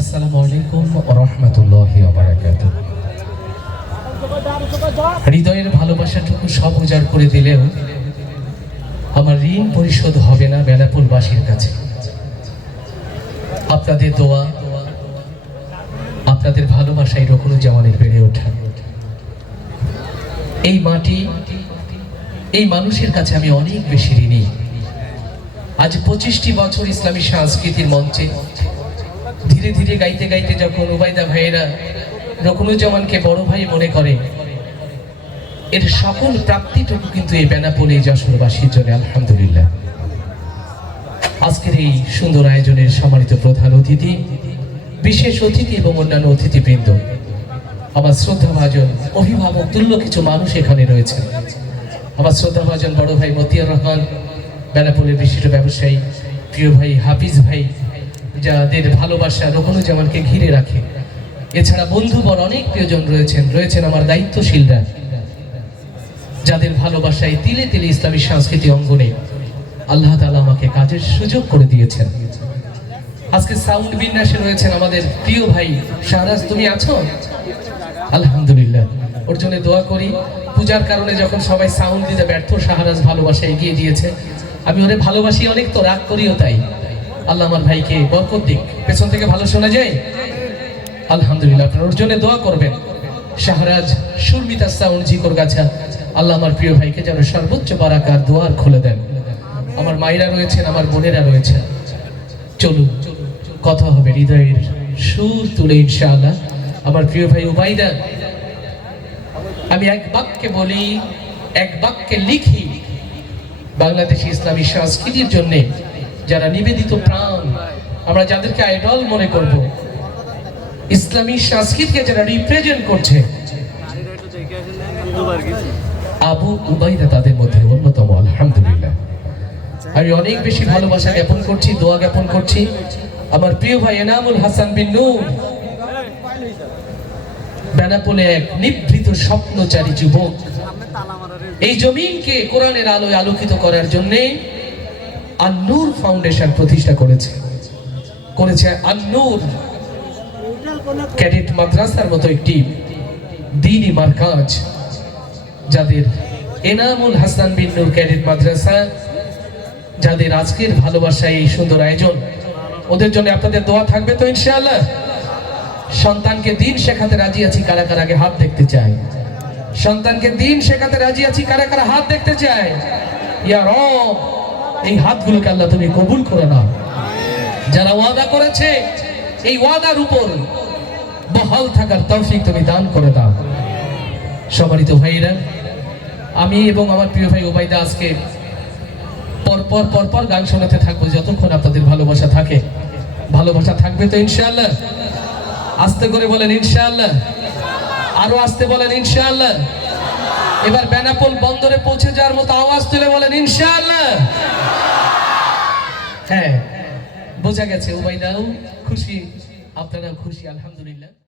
আসসালামু আলাইকুম ওয়া রাহমাতুল্লাহি ওয়া বারাকাতুহু। হৃদয়ের ভালোবাসাটুকু সব উজাড় করে দিলেও আমার ঋণ পরিশোধ হবে না বেনাপোলবাসীর কাছে। আপনাদের দোয়া, আপনাদের ভালোবাসায় রকুনুজ্জামানের বেড়ে ওঠা এই মাটি, এই মানুষের কাছে আমি অনেক বেশি ঋণী। আজ 25টি বছর ইসলামী সংস্কৃতির মঞ্চে ধীরে ধীরে গাইতে গাইতে যখন উবাইদা ভাইয়েরা রকুনুজ্জামানকে বড় ভাই মনে করে, এর সকল প্রাপ্তিটুকু কিন্তু এই বেনাপোল এই যশোরবাসীর জন্য আলহামদুলিল্লাহ। আজকের এই সুন্দর আয়োজনের সম্মানিত প্রধান অতিথি, বিশেষ অতিথি এবং অন্যান্য অতিথিবৃন্দ, আমার শ্রদ্ধাভাজন অভিভাবক তুল্য কিছু মানুষ এখানে রয়েছে। আমার শ্রদ্ধাভাজন বড় ভাই মতিয়ার রহমান, বেনাপোলের বিশিষ্ট ব্যবসায়ী, প্রিয় ভাই হাফিজ ভাই, যাদের ভালোবাসা রকুনুজ্জামানকে ঘিরে রাখে। এছাড়া বন্ধুবর অনেক প্রিয়জন রয়েছেন আমার দায়িত্বশীলরা, যাদের ভালোবাসায় তিলে তিলে ইসলামী সংস্কৃতি অঙ্গনে আল্লাহ তাআলা আমাকে কাজের সুযোগ করে দিয়েছেন। আজকে সাউন্ড বিন্যাসে রয়েছেন আমাদের প্রিয় ভাই শাহরাজ। তুমি আছো? আলহামদুলিল্লাহ, ওর জন্য দোয়া করি। পূজার কারণে যখন সবাই সাউন্ড দিতে ব্যর্থ, শাহরাজ ভালোবাসা এগিয়ে দিয়েছে। আমি ওরে ভালোবাসি অনেক, তো রাগ করিও তাই। আল্লাহ আমার ভাইকে বরকত দিক। পেছন থেকে ভালো শোনা যায়? আলহামদুলিল্লাহ, আপনারা ওর জন্য দোয়া করবেন। শাহরাজ সুরমিতা সাউন্ড ঝিকরগাছা, আল্লাহ আমার প্রিয় ভাইকে যেন সর্বোচ্চ বারাকার দোয়ার খুলে দেন। আমার মায়েরা রয়েছেন, আমার বোনেরা রয়েছেন। চলুন কথা হবে হৃদয়ের সুর তুলে ইনশাআল্লাহ। আমার প্রিয় ভাই উবাইদা, আমি এক বাক্যে বলি, এক বাক্যে লিখি, বাংলাদেশি ইসলামী সংস্কৃতির জন্য যারা নিবেদিত প্রাণ, আমরা যাদেরকে আইডল মনে করব, ইসলামী সংস্কৃতিকে যারা রিপ্রেজেন্ট করছে, আবু উবাইদা তাদের মধ্যে অন্যতম। আলহামদুলিল্লাহ, আমি অনেক বেশি ভালোবাসা জ্ঞাপন করছি, দোয়া জ্ঞাপন করছি আমার প্রিয় ভাই এনামুল হাসান বিন নূর, বেনাপোলে এক নিভৃত স্বপ্নচারী যুবক, এই জমিনকে কোরআনের আলোয় আলোকিত করার জন্য আন-নূর ফাউন্ডেশন প্রতিষ্ঠা করেছে আন-নূর ক্যাডেট মাদ্রাসার মতো একটি দ্বীনি মারকাজ, যাদের এনামুল হাসান বিন নূর ক্যাডেট মাদ্রাসা, যাদের আজকের ভালোবাসায় এই সুন্দর আয়োজন, ওদের জন্য আপনাদের দোয়া থাকবে তো ইনশাআল্লাহ। সন্তানকে দিন শেখাতে রাজি আছি কারা কারা, আগে হাত দেখতে চাই। সন্তানকে দিন শেখাতে রাজি আছি কারা কারা, হাত দেখতে চাই। ইয়া রব, এই হাতগুলোকে আল্লাহ তুমি কবুল করে নাও। যারা ওয়াদা করেছে এই ওয়াদার উপর বহাল থাকার তৌফিক তুমি দান করে দাও। সম্মানিত ভাইরা, আমি এবং আমার প্রিয় ভাই উবাইদা আজকে পরপর গান শোনাতে থাকবো যতক্ষণ আপনাদের ভালোবাসা থাকে। ভালোবাসা থাকবে তো ইনশাআল্লাহ? আস্তে করে বলেন ইনশাআল্লাহ, আরো আস্তে বলেন ইনশাআল্লাহ। এবার বেনাপোল বন্দরে পৌঁছে যাওয়ার মতো আওয়াজ তুলে বলেন ইনশাআল্লাহ। হ্যাঁ, বোঝা গেছে উবাইদাও খুশি, আপনারাও খুশি, আলহামদুলিল্লাহ।